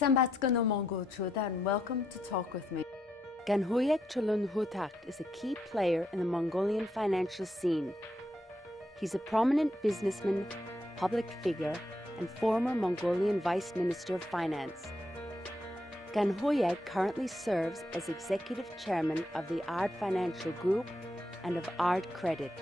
Sambatskano Mongol Chuda, and welcome to Talk With Me. Ganhuyag Ch.Hutagt is a key player in the Mongolian financial scene. He's a prominent businessman, public figure, and former Mongolian Vice Minister of Finance. Ganhuyag currently serves as Executive Chairman of the Ard Financial Group and of Ard Credit.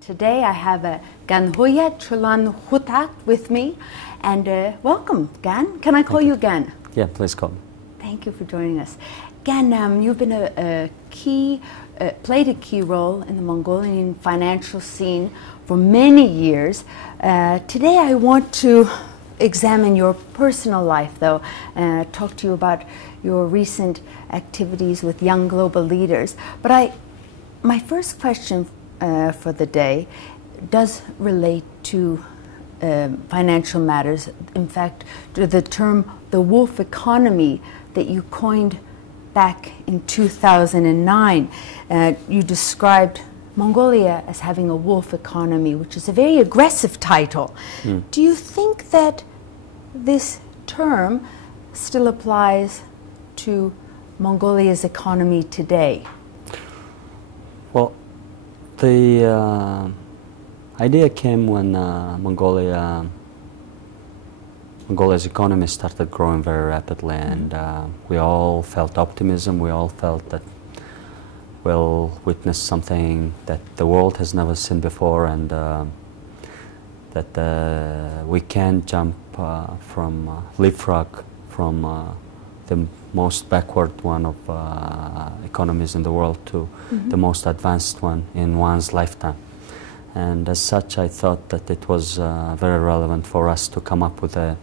Today I have Ganhuyag Ch.Hutagt with me, and welcome, Gan. Can I call you Gan? Yeah, please call me. Thank you for joining us. Gan, you've been played a key role in the Mongolian financial scene for many years. Today I want to examine your personal life, though, talk to you about your recent activities with young global leaders. But my first question for the day does relate to financial matters. In fact, to the term the wolf economy that you coined back in 2009. You described Mongolia as having a wolf economy, which is a very aggressive title. Do you think that this term still applies to Mongolia's economy today? Well, the idea came when Mongolia's economy started growing very rapidly, and we all felt optimism. We all felt that we'll witness something that the world has never seen before, and that we can jump leapfrog from the most backward one of economies in the world to the most advanced one in one's lifetime. And as such, I thought that it was very relevant for us to come up with a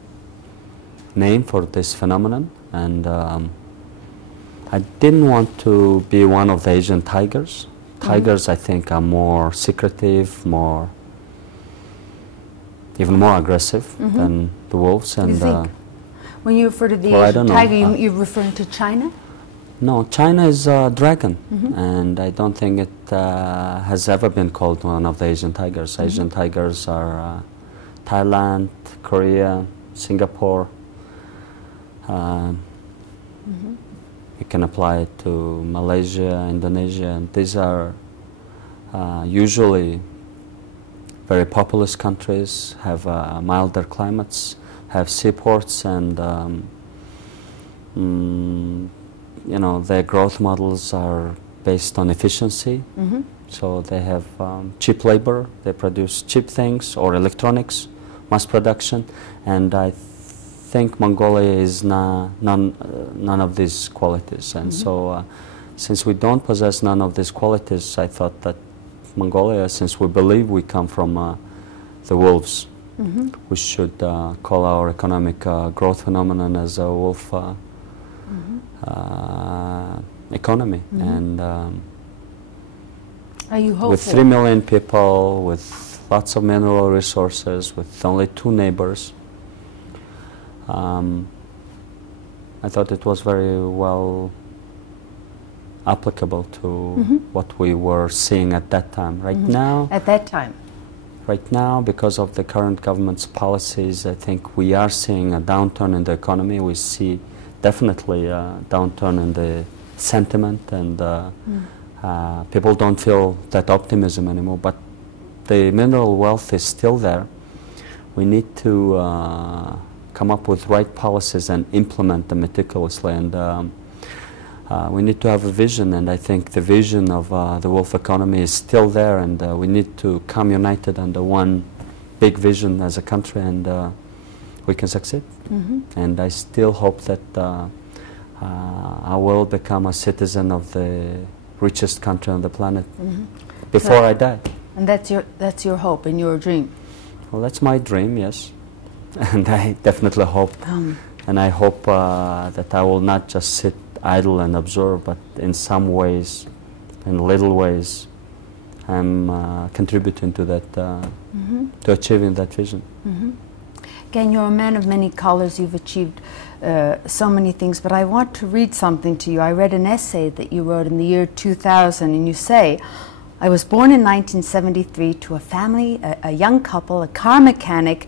name for this phenomenon. And I didn't want to be one of the Asian tigers. Tigers, I think, are more secretive, even more aggressive than the wolves. And you think? When you refer to the Asian tiger, you're referring to China? No, China is a dragon, and I don't think it has ever been called one of the Asian tigers. Asian tigers are Thailand, Korea, Singapore. You can apply it to Malaysia, Indonesia, and these are usually very populous countries, have milder climates, have seaports, and you know, their growth models are based on efficiency. So they have cheap labor, they produce cheap things or electronics, mass production, and I think Mongolia is none of these qualities. And so since we don't possess none of these qualities, I thought that Mongolia, since we believe we come from the wolves, we should call our economic growth phenomenon as a wolf economy. And are you hopeful? With 3 million people, with lots of mineral resources, with only 2 neighbors, I thought it was very well applicable to what we were seeing at that time. Right now, at that time? Right now, because of the current government's policies, I think we are seeing a downturn in the economy. We see definitely a downturn in the sentiment, and people don't feel that optimism anymore. But the mineral wealth is still there. We need to come up with right policies and implement them meticulously, and we need to have a vision, and I think the vision of the wolf economy is still there, and we need to come united under one big vision as a country, and we can succeed. And I still hope that I will become a citizen of the richest country on the planet before I die. And that's your hope and your dream? Well, that's my dream, yes. And I definitely hope, and I hope that I will not just sit idle and observe, but in some ways, in little ways, I'm contributing to that, to achieving that vision. Again, you're a man of many colors. You've achieved so many things, but I want to read something to you. I read an essay that you wrote in the year 2000, and you say, I was born in 1973 to a family, a young couple, a car mechanic,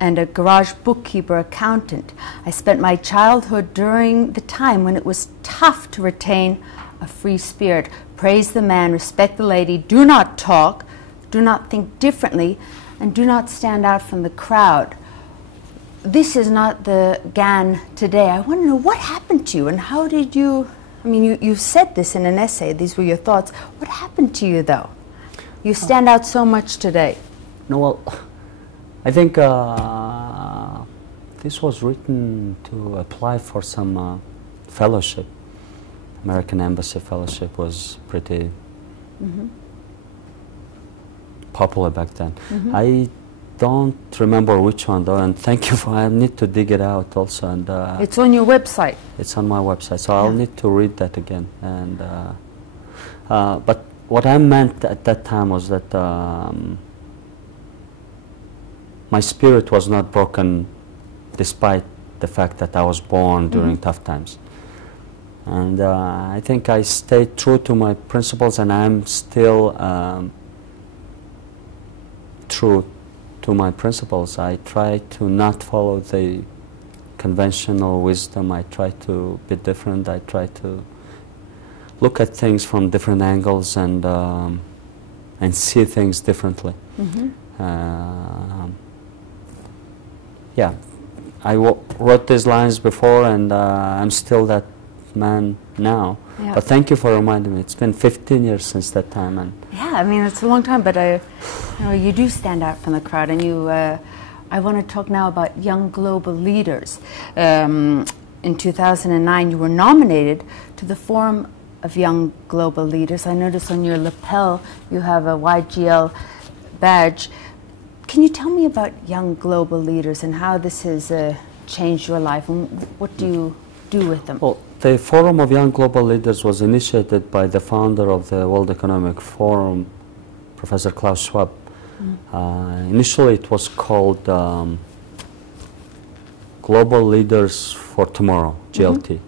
and a garage bookkeeper accountant. I spent my childhood during the time when it was tough to retain a free spirit. Praise the man, respect the lady, do not talk, do not think differently, and do not stand out from the crowd. This is not the Gan today. I want to know what happened to you and how did you, I mean, you said this in an essay, these were your thoughts. What happened to you though? You stand out so much today. No, well, I think this was written to apply for some fellowship. American Embassy Fellowship was pretty popular back then. I don't remember which one though, and thank you for, I need to dig it out also. And it's on your website. It's on my website, so I'll need to read that again. And but what I meant at that time was that my spirit was not broken despite the fact that I was born during tough times. And I think I stayed true to my principles, and I'm still true to my principles. I try to not follow the conventional wisdom. I try to be different. I try to look at things from different angles and see things differently. Yeah, I wrote these lines before, and I'm still that man now. Yeah. But thank you for reminding me. It's been 15 years since that time. And yeah, I mean, it's a long time, but you know, you do stand out from the crowd. And you, I want to talk now about young global leaders. In 2009, you were nominated to the Forum of Young Global Leaders. I notice on your lapel you have a YGL badge. Can you tell me about young global leaders and how this has changed your life, and what do you do with them? Well, the Forum of Young Global Leaders was initiated by the founder of the World Economic Forum, Professor Klaus Schwab. Initially it was called Global Leaders for Tomorrow, GLT.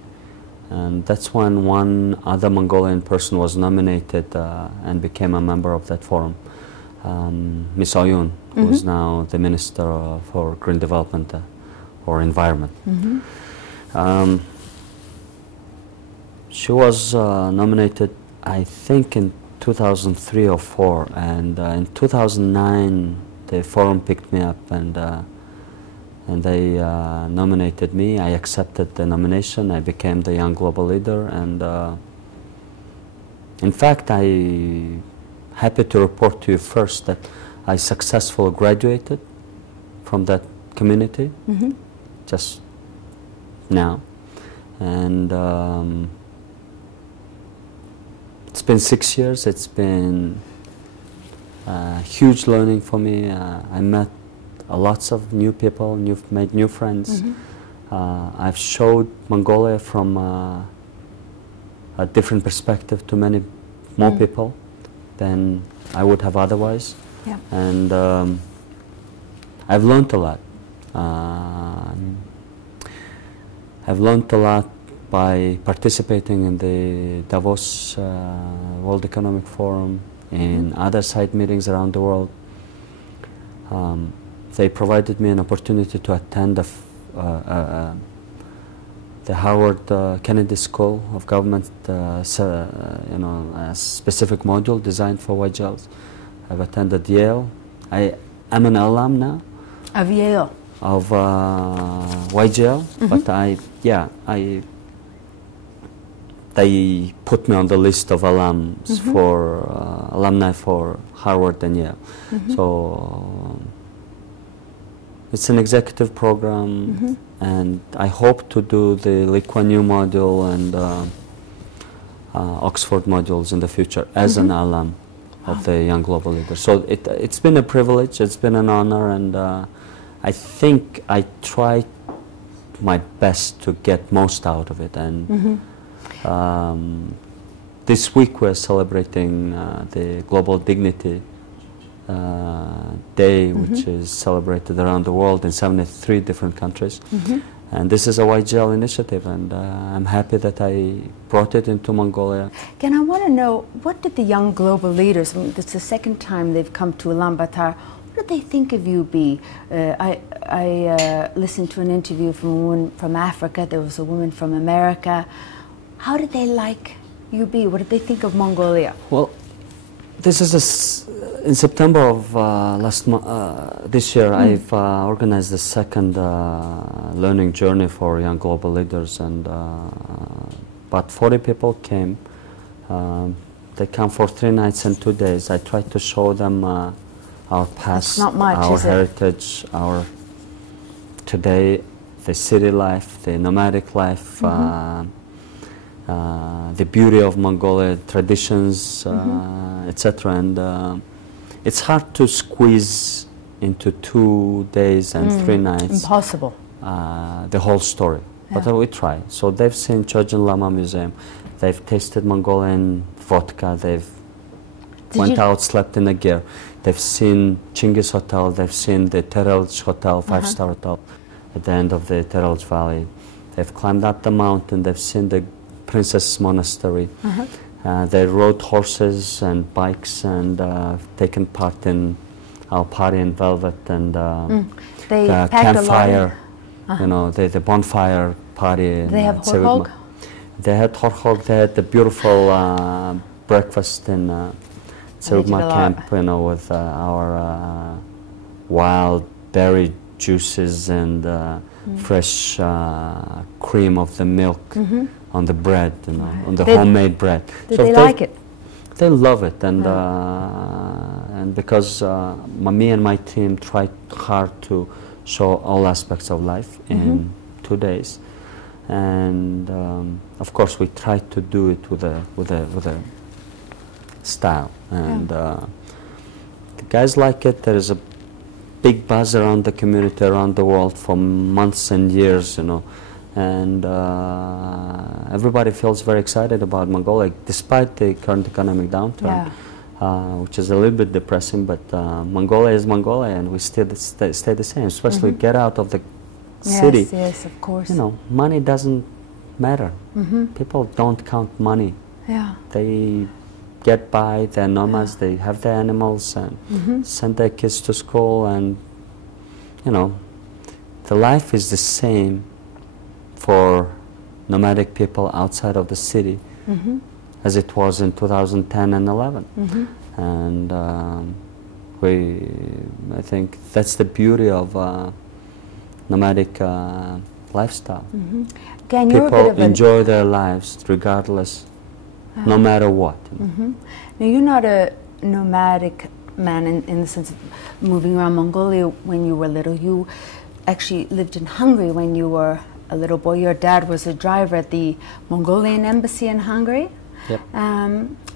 And that's when one other Mongolian person was nominated and became a member of that forum. Ms. Oyun, who is now the Minister for Green Development or Environment. She was nominated, I think, in 2003 or 4, and in 2009 the forum picked me up and they nominated me. I accepted the nomination. I became the Young Global Leader, and in fact I'm happy to report to you first that I successfully graduated from that community just now, and it's been 6 years. It's been huge learning for me. I met lots of new people, made new friends. I've showed Mongolia from a different perspective to many more people than I would have otherwise. Yeah. And I've learned a lot. I've learned a lot by participating in the Davos World Economic Forum, in other side meetings around the world. They provided me an opportunity to attend the Harvard Kennedy School of Government, you know, a specific module designed for YGLs. I've attended Yale. I am an alum now. Of Yale. Of YGL, but they put me on the list of alums for alumni for Harvard and Yale. So it's an executive program, and I hope to do the Lee Kuan Yew module and Oxford modules in the future as an alum of the Young Global Leaders. So it's been a privilege, it's been an honor, and I think I tried my best to get most out of it. And this week we're celebrating the Global Dignity Day, which is celebrated around the world in 73 different countries. And this is a YGL initiative, and I'm happy that I brought it into Mongolia. Again, I want to know, what did the Young Global Leaders, I mean, it's the second time they've come to Ulaanbaatar, what do they think of you, B? I listened to an interview from a woman from Africa. There was a woman from America. How did they like you, B? What did they think of Mongolia? Well, this is in September of this year. I've organized the second learning journey for young global leaders, and about 40 people came. They come for 3 nights and 2 days. I tried to show them our past, not much, our is it? heritage, our today, the city life, the nomadic life, the beauty of Mongolia, traditions, etc. And it's hard to squeeze into 2 days and 3 nights. Impossible. The whole story. Yeah. But we try. So they've seen Chojin Lama Museum. They've tasted Mongolian vodka. They've went out, slept in a gear. They've seen Chinggis Hotel. They've seen the Terelj Hotel, 5-star hotel, at the end of the Terelj Valley. They've climbed up the mountain. They've seen the Princess Monastery. They rode horses and bikes and taken part in our party in Velvet and They the packed a lot campfire, you know, the bonfire party. They have horhog? They had horhog. They had the beautiful breakfast in Serugma camp, you know, with our wild berry juices and fresh cream of the milk on the bread, you know, on the homemade bread. Did they like it? They love it, and because me and my team tried hard to show all aspects of life in 2 days, and of course we tried to do it with a style, and the guys like it. There is a big buzz around the community, around the world for months and years, you know, and everybody feels very excited about Mongolia, despite the current economic downturn, which is a little bit depressing, but Mongolia is Mongolia, and we still stay the same, especially get out of the city. Yes, of course. You know, money doesn't matter. People don't count money. Yeah. They get by, they're nomads, they have their animals and send their kids to school, and you know, the life is the same for nomadic people outside of the city as it was in 2010 and 11. And I think that's the beauty of nomadic lifestyle. Again, you're a bit People of an enjoy their lives regardless, no matter what. Now, you're not a nomadic man in the sense of moving around Mongolia when you were little. You actually lived in Hungary when you were a little boy. Your dad was a driver at the Mongolian embassy in Hungary. Yep.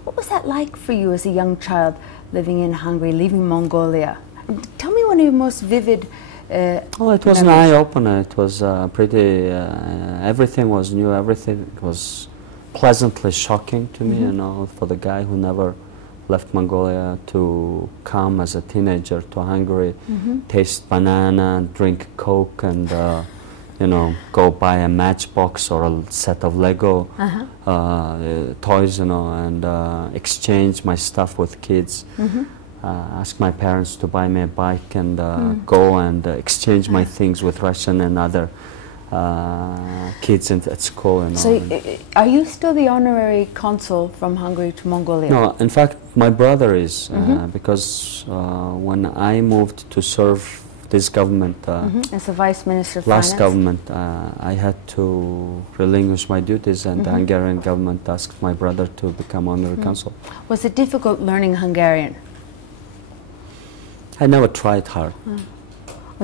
What was that like for you as a young child living in Hungary, leaving Mongolia? Tell me one of your most vivid well, it was an eye-opener. It was pretty, everything was new, everything was pleasantly shocking to me, you know, for the guy who never left Mongolia to come as a teenager to Hungary, taste banana, drink Coke, and you know, go buy a matchbox or a set of Lego toys, you know, and exchange my stuff with kids. Ask my parents to buy me a bike and go and exchange my things with Russian and other kids at school. And so, are you still the honorary consul from Hungary to Mongolia? No, in fact, my brother is, because when I moved to serve this government, as a vice minister of last finance? government, I had to relinquish my duties, and the Hungarian government asked my brother to become honorary consul. Was it difficult learning Hungarian? I never tried hard.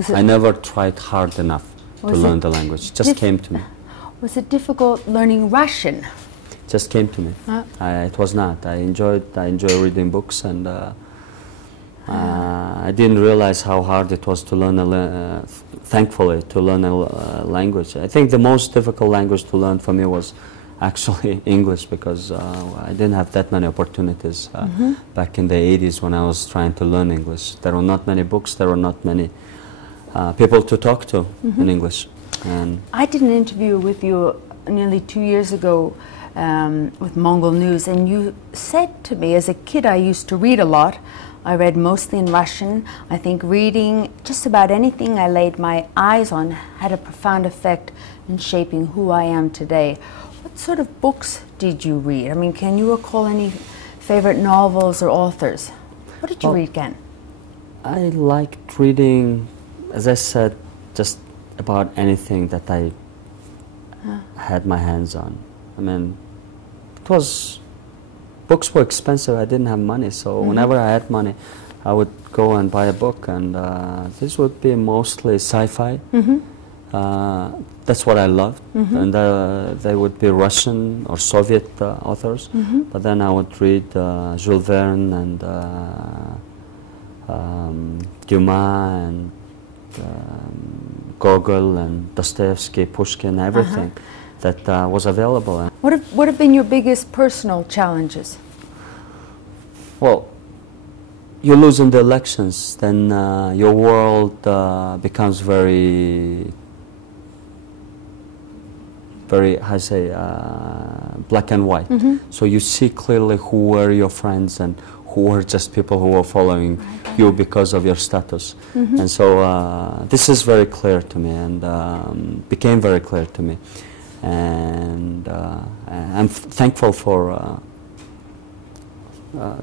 I never tried hard enough to learn the language. It just came to me. Was it difficult learning Russian? It just came to me. It was not. I enjoy reading books, and I didn't realize how hard it was to learn thankfully, to learn a language. I think the most difficult language to learn for me was actually English, because I didn't have that many opportunities back in the 80s when I was trying to learn English. There were not many books, there were not many people to talk to in English. And I did an interview with you nearly 2 years ago with Mongol News, and you said to me, as a kid I used to read a lot, I read mostly in Russian. I think reading just about anything I laid my eyes on had a profound effect in shaping who I am today. What sort of books did you read? I mean, can you recall any favorite novels or authors? What did you read, Gan? I liked reading, as I said, just about anything that I had my hands on. I mean, books were expensive. I didn't have money, so whenever I had money, I would go and buy a book, and this would be mostly sci-fi. That's what I loved, and they would be Russian or Soviet authors. But then I would read Jules Verne and Dumas and Gogol and Dostoevsky, Pushkin, everything that was available. What have been your biggest personal challenges? Well, you lose in the elections, then your world becomes very, how I say, black and white. So you see clearly who were your friends and who were just people who were following you because of your status. And so this is very clear to me, and became very clear to me. And I'm thankful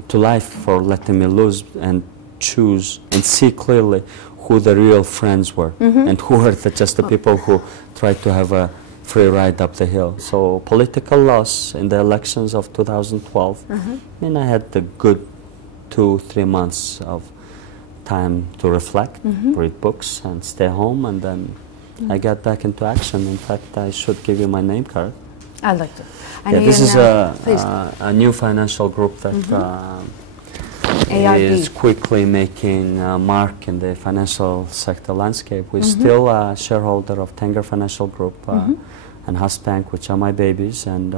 to life for letting me lose and choose and see clearly who the real friends were and who were just the people who tried to have a free ride up the hill. So political loss in the elections of 2012. I mean, I had the good 2-3 months of time to reflect, read books, and stay home, and then I got back into action. In fact, I should give you my name card. I'd like to. Yeah, this is a new financial group that is quickly making a mark in the financial sector landscape. We're still a shareholder of Tanger Financial Group and Hasbank, which are my babies, and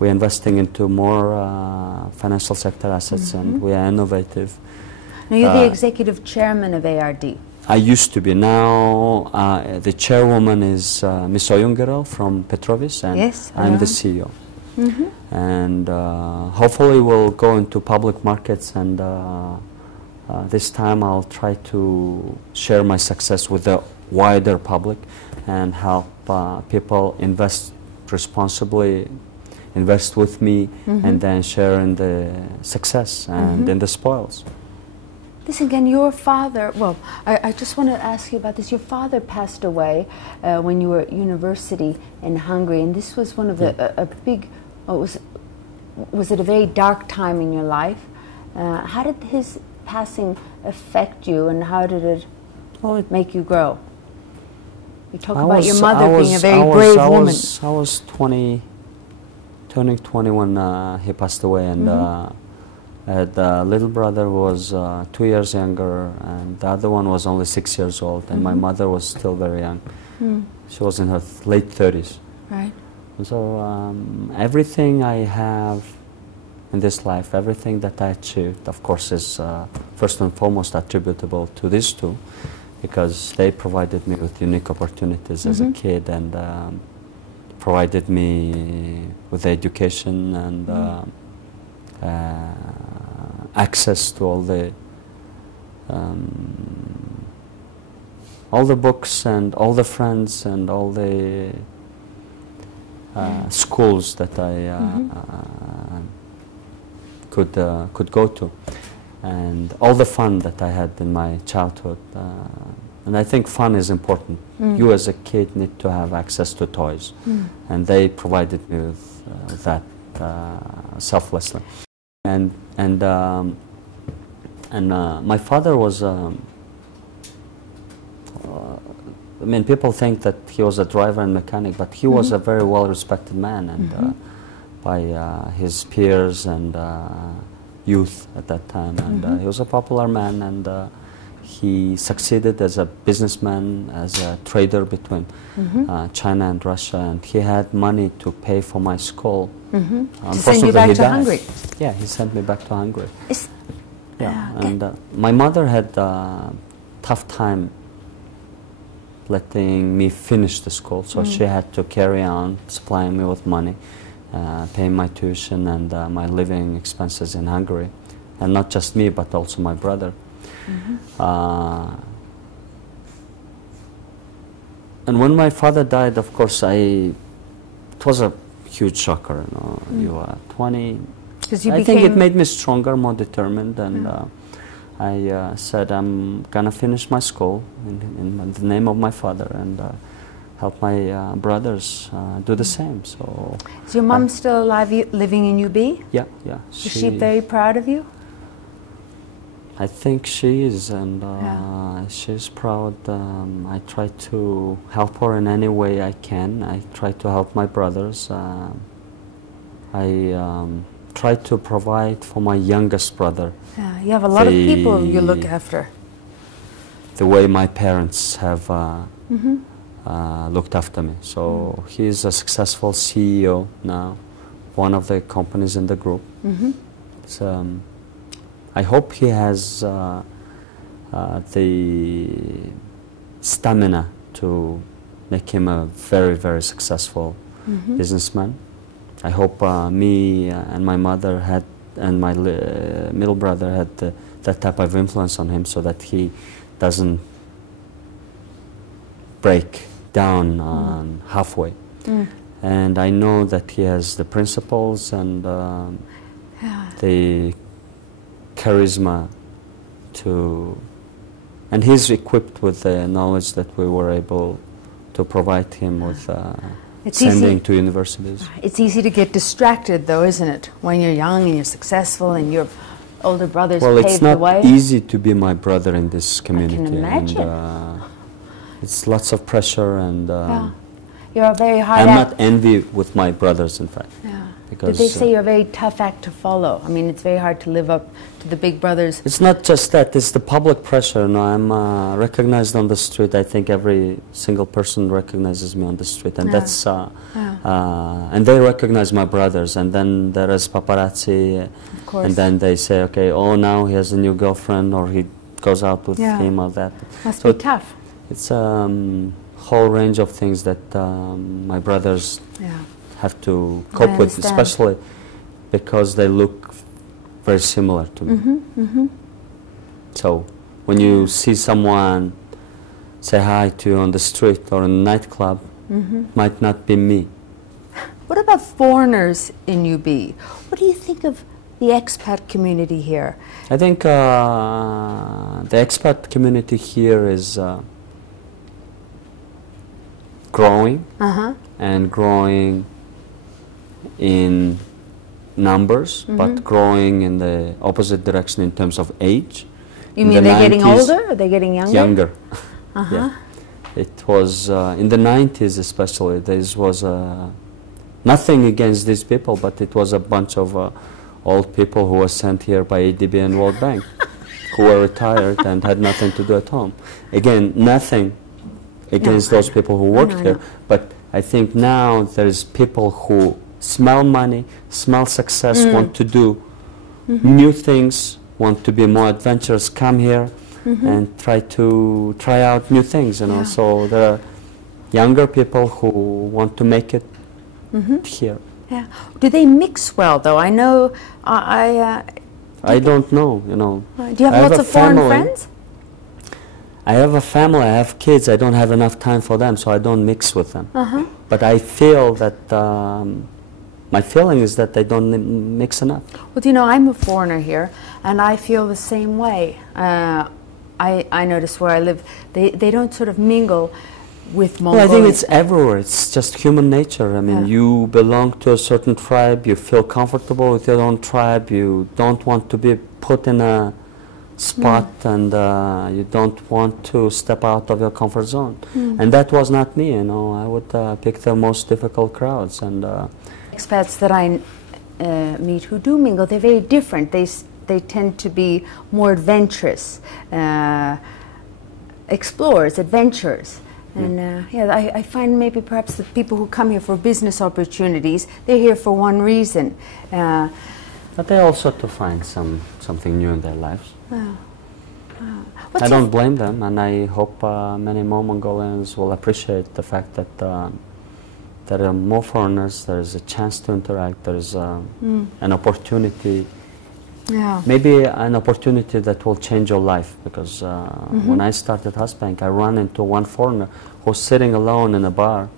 we're investing into more financial sector assets, and we are innovative. Now, you're the executive chairman of ARD. I used to be. Now the chairwoman is Ms. Oyungerel from Petrovis, and I'm the CEO. And hopefully we'll go into public markets, and this time I'll try to share my success with the wider public and help people invest responsibly, invest with me, and then share in the success and in the spoils. Listen, again, your father, well, I just want to ask you about this. Your father passed away when you were at university in Hungary, and this was one of the, a big, was it a very dark time in your life? How did his passing affect you, and how did it make you grow? You talk about your mother being a very brave woman. I was 20, turning 20 when he passed away, and I had a little brother who was 2 years younger, and the other one was only 6 years old, and my mother was still very young. She was in her late 30s. Right. And so everything I have in this life, everything that I achieved, of course, is first and foremost attributable to these two, because they provided me with unique opportunities as a kid, and provided me with education and access to all the books and all the friends and all the schools that I could go to, and all the fun that I had in my childhood. And I think fun is important. You as a kid need to have access to toys, and they provided me with that selflessly. And my father was, I mean, people think that he was a driver and mechanic, but he was a very well-respected man, and by his peers and youth at that time. And he was a popular man, and he succeeded as a businessman, as a trader between China and Russia, and he had money to pay for my school. To send you back to Hungary? Yeah, he sent me back to Hungary. And my mother had a tough time letting me finish the school, so she had to carry on supplying me with money, paying my tuition and my living expenses in Hungary. and not just me, but also my brother. And when my father died, of course, it was a huge shocker. You know, you are 20. I think it made me stronger, more determined, and I said, I'm gonna finish my school in the name of my father, and help my brothers do the same. So. Is your mom still alive, living in UB? Yeah, yeah. Is she very proud of you? I think she is, and she's proud. I try to help her in any way I can. I try to help my brothers. I try to provide for my youngest brother. Yeah, you have a lot of people you look after. The way my parents have looked after me. So he's a successful CEO now, one of the companies in the group. So, I hope he has the stamina to make him a very, very successful businessman. I hope me and my mother had, and my middle brother had that type of influence on him, so that he doesn't break down halfway. And I know that he has the principles and the charisma to, and he's equipped with the knowledge that we were able to provide him with sending to universities. It's easy to get distracted though, isn't it? When you're young and you're successful and your older brothers paved the way. Well, it's not easy to be my brother in this community. I can imagine. And, it's lots of pressure, and you're a very hard I'm not envy with my brothers, in fact. Because did they say you're a very tough act to follow? I mean, it's very hard to live up to the big brothers. It's not just that, it's the public pressure. You know, I'm recognized on the street. I think every single person recognizes me on the street, and that's and they recognize my brothers, and then there is paparazzi, of course. And then they say, okay, oh, now he has a new girlfriend, or he goes out with him, or that. Must be tough. It's a whole range of things that my brothers have to cope with, especially because they look very similar to me. So when you see someone say hi to you on the street or in a nightclub, might not be me. What about foreigners in UB? What do you think of the expat community here? I think the expat community here is growing and growing in numbers, but growing in the opposite direction in terms of age. You mean they're getting older, or they're getting younger? Younger. Yeah. It was in the 90s especially, there was nothing against these people, but it was a bunch of old people who were sent here by ADB and World Bank, who were retired and had nothing to do at home. Again, nothing against those people who worked here, but I think now there's people who smell money, smell success, want to do new things, want to be more adventurous, come here and try out new things, you know. So there are younger people who want to make it here. Yeah. Do they mix well though? I know I don't know, you know. Do you have lots of foreign friends? I have a family, I have kids, I don't have enough time for them, so I don't mix with them. But I feel that, my feeling is that they don't mix enough. Well, you know, I'm a foreigner here, and I feel the same way. I notice where I live, they don't sort of mingle with Mongolians. Well, I think it's everywhere, it's just human nature. I mean, you belong to a certain tribe, you feel comfortable with your own tribe, you don't want to be put in a spot, and you don't want to step out of your comfort zone. And that was not me, you know. I would pick the most difficult crowds. And expats that I meet who do mingle, they're very different. They tend to be more adventurous, explorers, adventurers. And I find maybe perhaps the people who come here for business opportunities, they're here for one reason. But they also to find something new in their lives. I don't blame them, and I hope many more Mongolians will appreciate the fact that there are more foreigners, there is a chance to interact, there is an opportunity Yeah. maybe an opportunity that will change your life. Because when I started Husbank, I ran into one foreigner who was sitting alone in a bar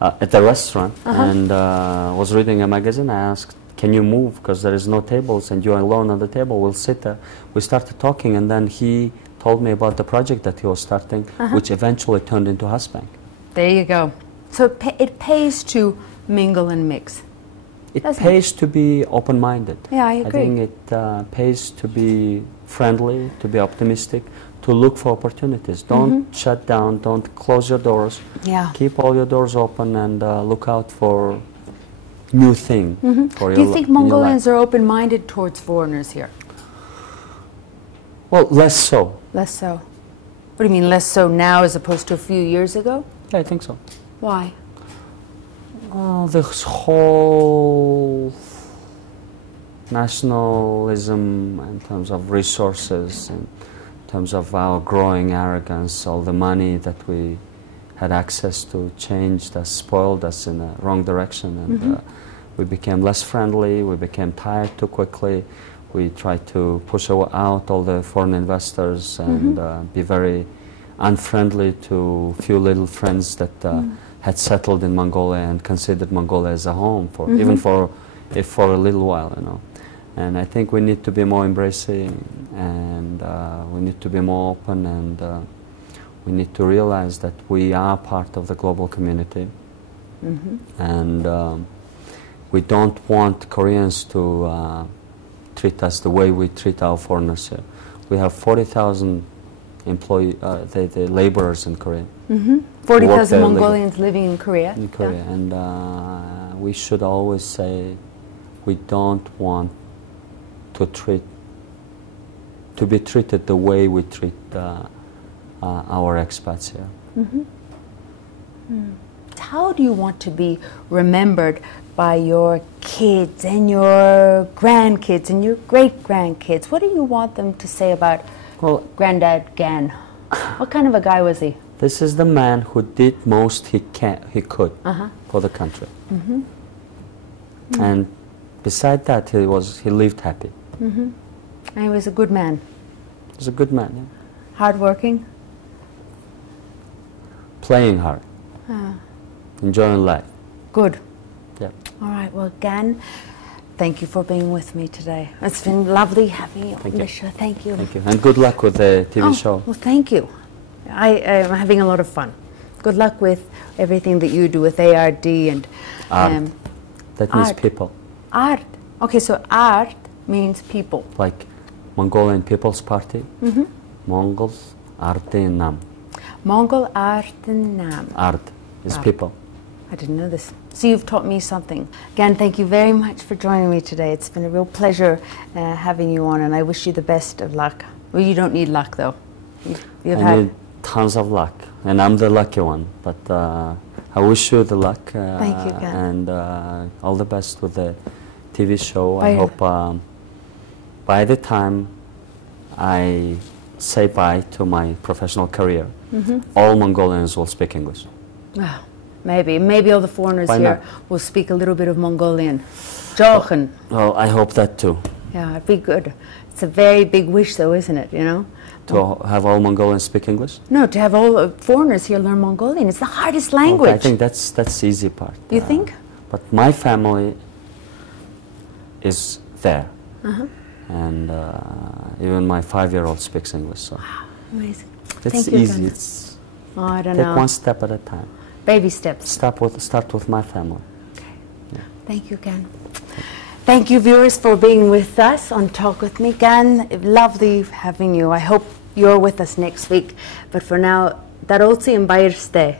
at the restaurant and was reading a magazine. I asked, can you move, because there is no tables and you're alone on the table, we'll sit there. We started talking, and then he told me about the project that he was starting, which eventually turned into Husbank. There you go. So it pays to mingle and mix. It pays to be open-minded. Yeah, I agree. I think it pays to be friendly, to be optimistic, to look for opportunities. Don't shut down, don't close your doors. Yeah. Keep all your doors open and look out for new thing for your Do you think in your life. Mongolians are open-minded towards foreigners here? Well, less so. Less so. What do you mean less so now as opposed to a few years ago? Yeah, I think so. Why? This whole nationalism in terms of resources, in terms of our growing arrogance, all the money that we had access to changed us, spoiled us in the wrong direction, and we became less friendly, we became tired too quickly, we tried to push out all the foreign investors and be very unfriendly to few little friends that had settled in Mongolia and considered Mongolia as a home for even for a little while, you know. And I think we need to be more embracing, and we need to be more open, and we need to realize that we are part of the global community, and we don't want Koreans to treat us the way we treat our foreigners here. We have 40,000 the laborers in Korea. 40,000 Mongolians living in Korea. In Korea, and we should always say we don't want to be treated the way we treat our expats here. How do you want to be remembered by your kids and your grandkids and your great-grandkids? What do you want them to say about Granddad Gan? What kind of a guy was he? This is the man who did most he could for the country. And beside that, he lived happy. And he was a good man. He was a good man, yeah. Hardworking? Playing hard. Enjoying life. Good. Yeah. All right, well, Gan, thank you for being with me today. It's been lovely having you on the show. Thank you. Thank you. And good luck with the TV show. Well, thank you. I am having a lot of fun. Good luck with everything that you do with ARD and... Art. That means art. people. Art. Okay, so art means people. Like Mongolian People's Party. Mongols Arte Nam. Mongol Arte Nam. Art is people. I didn't know this. So you've taught me something. Again, thank you very much for joining me today. It's been a real pleasure having you on, and I wish you the best of luck. Well, you don't need luck, though. I need tons of luck, and I'm the lucky one. But I wish you the luck. Thank you, Gan. And all the best with the TV show. I hope by the time I say bye to my professional career, all Mongolians will speak English. Wow. Maybe all the foreigners Why here not? will speak a little bit of Mongolian. Jochen. Well, I hope that too. Yeah, it'd be good. It's a very big wish, though, isn't it? You know. To have all Mongolians speak English? No, to have all foreigners here learn Mongolian. It's the hardest language. Okay, I think that's the easy part. You think? But my family is there, and even my 5-year-old speaks English. So Amazing. it's Thank you, easy. Gan. It's I don't take know. one step at a time. Baby steps. Start with my family. Thank you, Gan. Thank you, viewers, for being with us on Talk With Me. Gan, lovely having you. I hope you're with us next week. But for now, Darotsi and Bayirste.